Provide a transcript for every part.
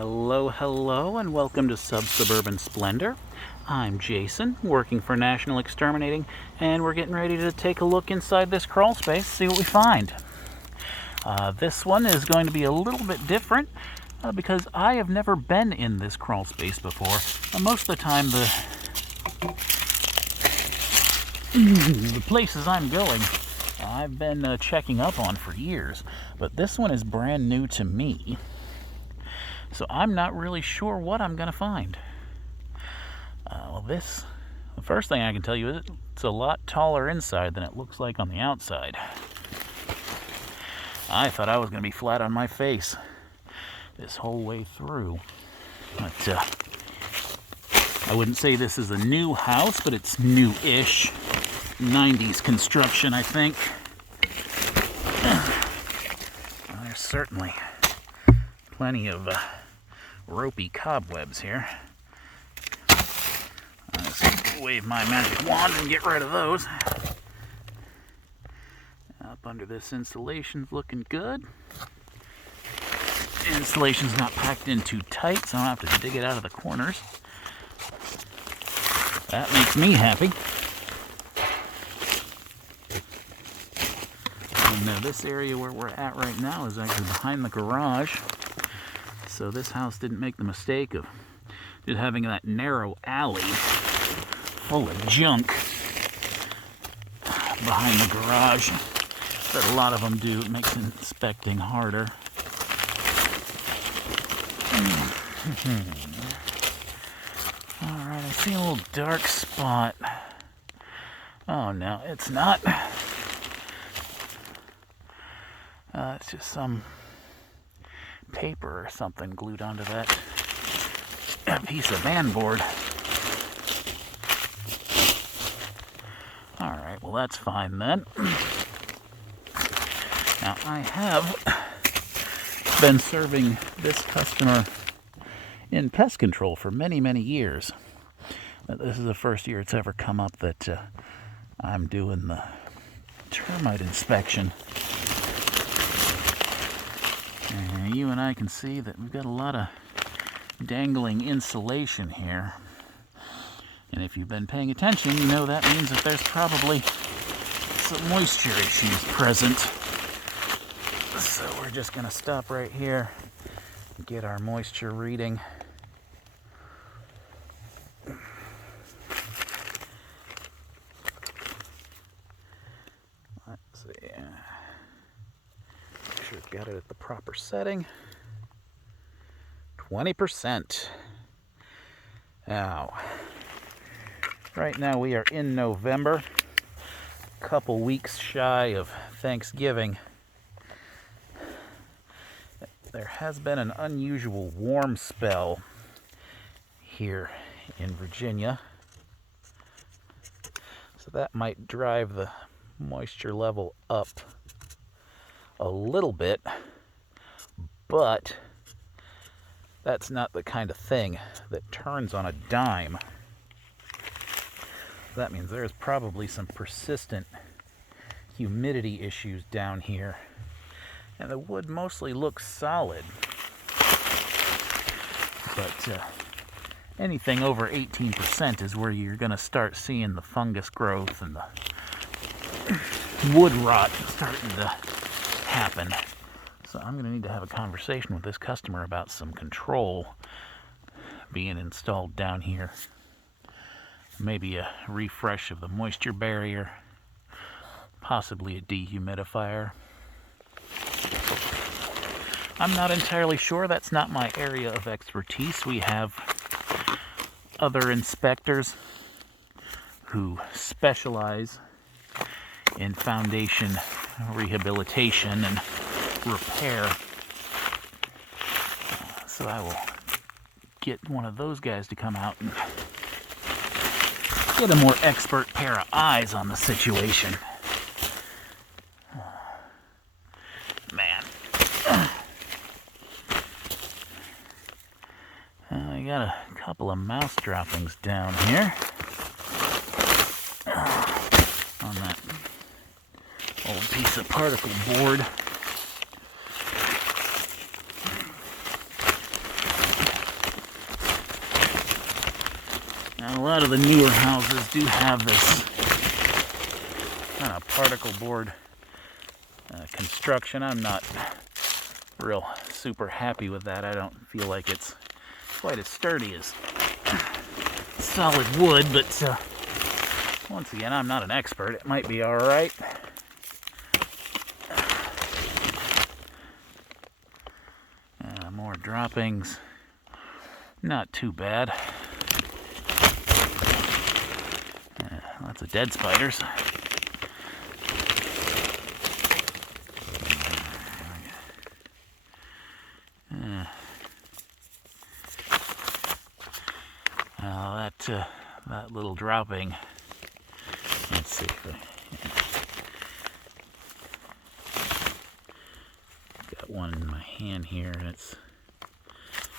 Hello, hello, and welcome to Sub-Suburban Splendor. I'm Jason, working for National Exterminating, and we're getting ready to take a look inside this crawl space, see what we find. This one is going to be a little bit different because I have never been in this crawl space before. Most of the time, the places I'm going, I've been checking up on for years, but this one is brand new to me. So I'm not really sure what I'm going to find. The first thing I can tell you is it's a lot taller inside than it looks like on the outside. I thought I was going to be flat on my face this whole way through. But I wouldn't say this is a new house, but it's new-ish. 90s construction, I think. Well, there's certainly plenty of ropey cobwebs here. I'll just wave my magic wand and get rid of those. Up under this insulation's looking good. Insulation's not packed in too tight, so I don't have to dig it out of the corners. That makes me happy. And this area where we're at right now is actually behind the garage. So this house didn't make the mistake of just having that narrow alley full of junk behind the garage that a lot of them do. It makes inspecting harder. Alright, I see a little dark spot. Oh no, it's not. It's just some paper or something glued onto that piece of band board. Alright, well that's fine then. Now I have been serving this customer in pest control for many, many years. This is the first year it's ever come up that I'm doing the termite inspection. And you and I can see that we've got a lot of dangling insulation here. And if you've been paying attention, you know that means that there's probably some moisture issues present. So we're just going to stop right here and get our moisture reading. Let's see. Make sure I've got it at the proper setting. 20%. Now, right now we are in November, a couple weeks shy of Thanksgiving. There has been an unusual warm spell here in Virginia, so that might drive the moisture level up a little bit, but that's not the kind of thing that turns on a dime. That means there's probably some persistent humidity issues down here. And the wood mostly looks solid. But anything over 18% is where you're going to start seeing the fungus growth and the wood rot starting to happen. So I'm going to need to have a conversation with this customer about some control being installed down here. Maybe a refresh of the moisture barrier, possibly a dehumidifier. I'm not entirely sure. That's not my area of expertise. We have other inspectors who specialize in foundation rehabilitation and repair. So I will get one of those guys to come out and get a more expert pair of eyes on the situation. Man. I got a couple of mouse droppings down here on that old piece of particle board. Now, a lot of the newer houses do have this kind of particle board construction. I'm not real super happy with that. I don't feel like it's quite as sturdy as solid wood, but once again, I'm not an expert. It might be all right. More droppings. Not too bad. Lots of dead spiders. That little dropping. Let's see if got one in my hand here, and it's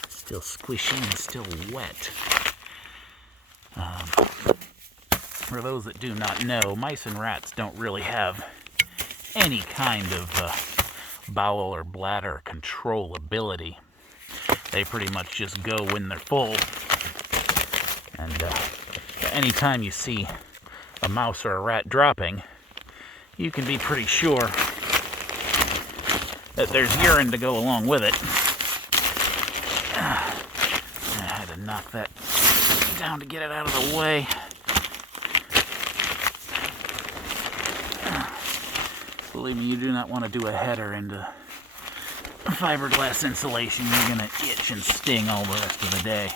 still squishy and still wet. For those that do not know, mice and rats don't really have any kind of bowel or bladder control ability. They pretty much just go when they're full. And anytime you see a mouse or a rat dropping, you can be pretty sure that there's urine to go along with it. I had to knock that down to get it out of the way. Believe me, you do not want to do a header into fiberglass insulation. You're going to itch and sting all the rest of the day.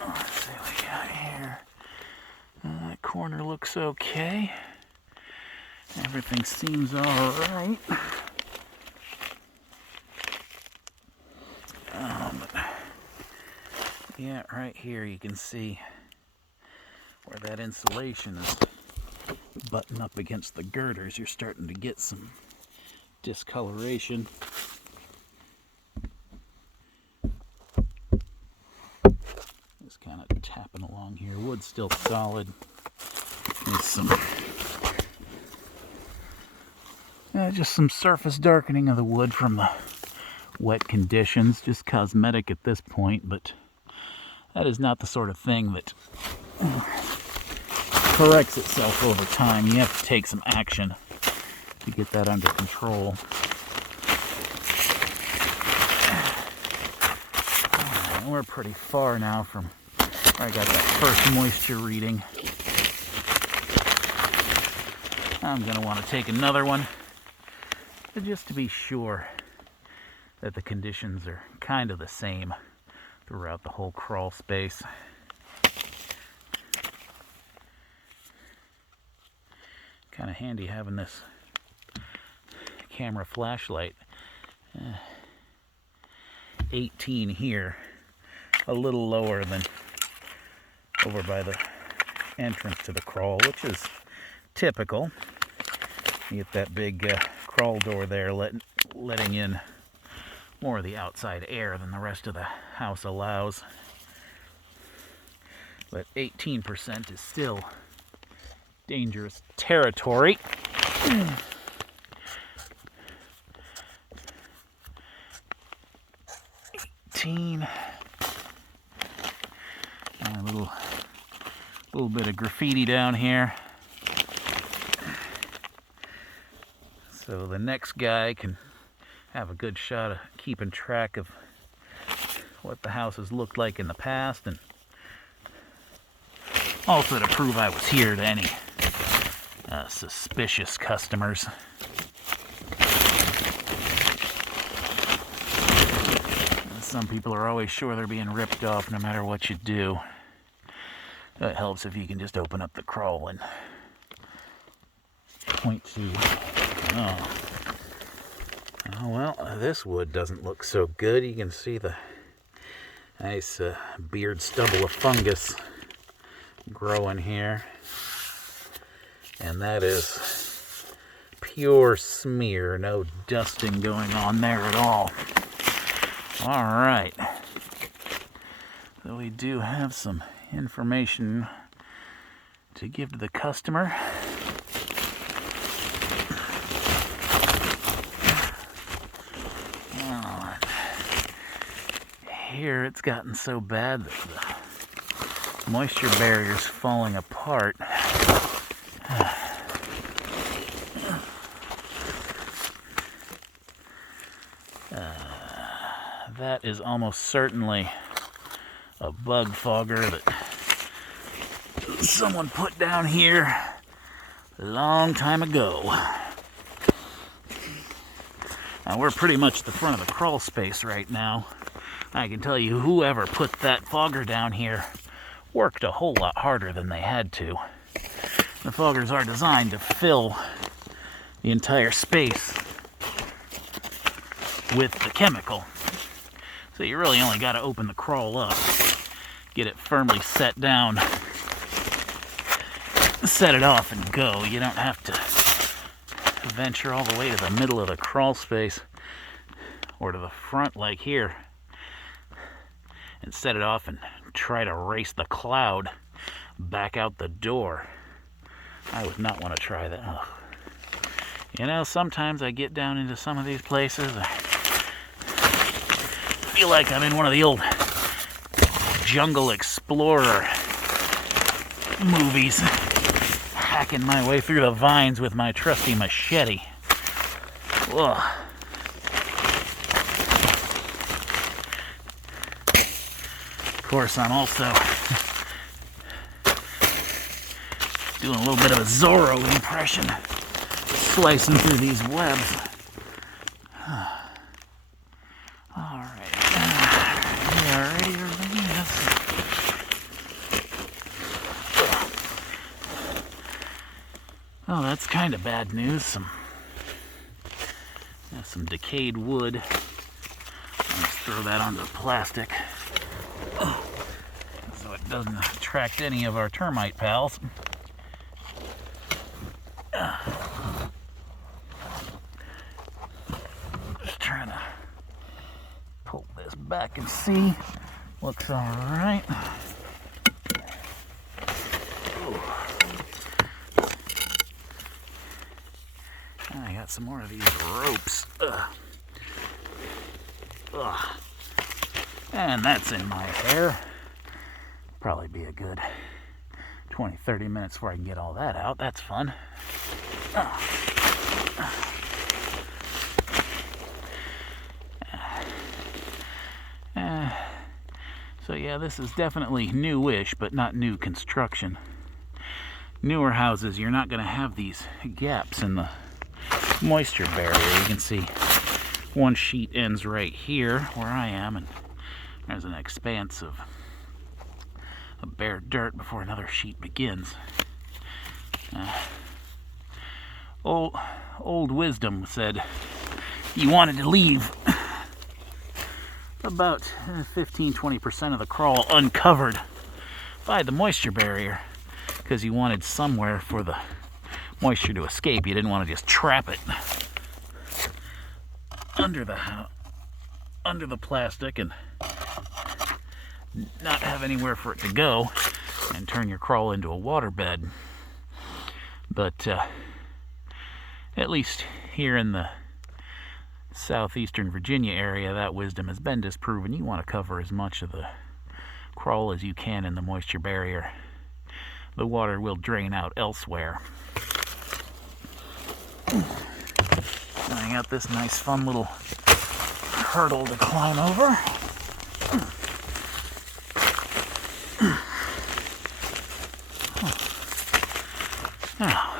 Let's see what we got here. That corner looks okay. Everything seems all right. Yeah, right here you can see where that insulation is buttoned up against the girders. You're starting to get some discoloration. Just kind of tapping along here. Wood's still solid. There's some just some surface darkening of the wood from the wet conditions. Just cosmetic at this point, but that is not the sort of thing that corrects itself over time. You have to take some action to get that under control. We're pretty far now from where I got that first moisture reading. I'm going to want to take another one just to be sure that the conditions are kind of the same throughout the whole crawl space. Kind of handy having this camera flashlight. 18 here, a little lower than over by the entrance to the crawl, which is typical. You get that big crawl door there letting in more of the outside air than the rest of the house allows. But 18% is still dangerous territory. 18. A little bit of graffiti down here. So the next guy can have a good shot of keeping track of what the house has looked like in the past, and also to prove I was here to any suspicious customers. Some people are always sure they're being ripped off no matter what you do. It helps if you can just open up the crawl and point to, oh well, this wood doesn't look so good. You can see the nice beard stubble of fungus growing here. And that is pure smear, no dusting going on there at all. All right, so we do have some information to give to the customer. Well, here it's gotten so bad that the moisture barrier's falling apart. That is almost certainly a bug fogger that someone put down here a long time ago. Now we're pretty much at the front of the crawl space right now. I can tell you whoever put that fogger down here worked a whole lot harder than they had to. The foggers are designed to fill the entire space with the chemical. So you really only got to open the crawl up, get it firmly set down, set it off and go. You don't have to venture all the way to the middle of the crawl space or to the front like here and set it off and try to race the cloud back out the door. I would not want to try that. Ugh. You know, sometimes I get down into some of these places, I feel like I'm in one of the old Jungle Explorer movies, hacking my way through the vines with my trusty machete. Ugh. Of course, I'm also doing a little bit of a Zorro impression, slicing through these webs. Alright. You ready, everybody? Yes. Oh, that's kind of bad news. Some decayed wood. Let's throw that onto the plastic so it doesn't attract any of our termite pals. Just trying to pull this back and see. Looks all right. I got some more of these ropes. Ugh. And that's in my hair. Probably be a good 20-30 minutes before I can get all that out. That's fun. So yeah, this is definitely newish, but not new construction. Newer houses, you're not going to have these gaps in the moisture barrier. You can see one sheet ends right here where I am, and there's an expanse of bare dirt before another sheet begins. Old wisdom said you wanted to leave about 15-20% of the crawl uncovered by the moisture barrier, because you wanted somewhere for the moisture to escape. You didn't want to just trap it under the plastic and not have anywhere for it to go and turn your crawl into a waterbed. But at least here in the southeastern Virginia area, that wisdom has been disproven. You want to cover as much of the crawl as you can in the moisture barrier. The water will drain out elsewhere. I got this nice fun little hurdle to climb over. Now,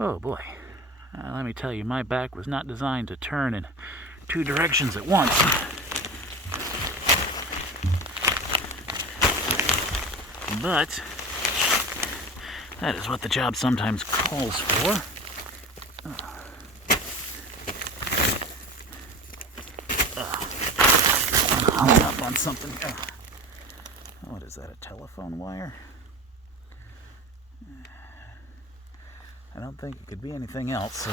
oh boy, let me tell you, my back was not designed to turn in two directions at once. But that is what the job sometimes calls for. I'm hung up on something. What is that, a telephone wire? I don't think it could be anything else. So.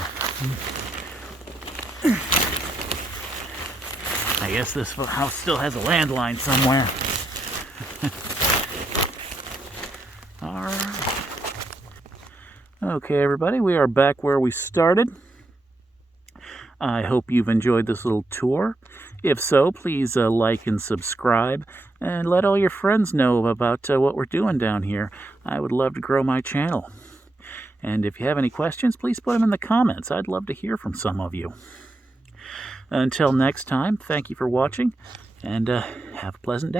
I guess this house still has a landline somewhere. Alright. Okay, everybody, we are back where we started. I hope you've enjoyed this little tour. If so, please like and subscribe, and let all your friends know about what we're doing down here. I would love to grow my channel. And if you have any questions, please put them in the comments. I'd love to hear from some of you. Until next time, thank you for watching, and have a pleasant day.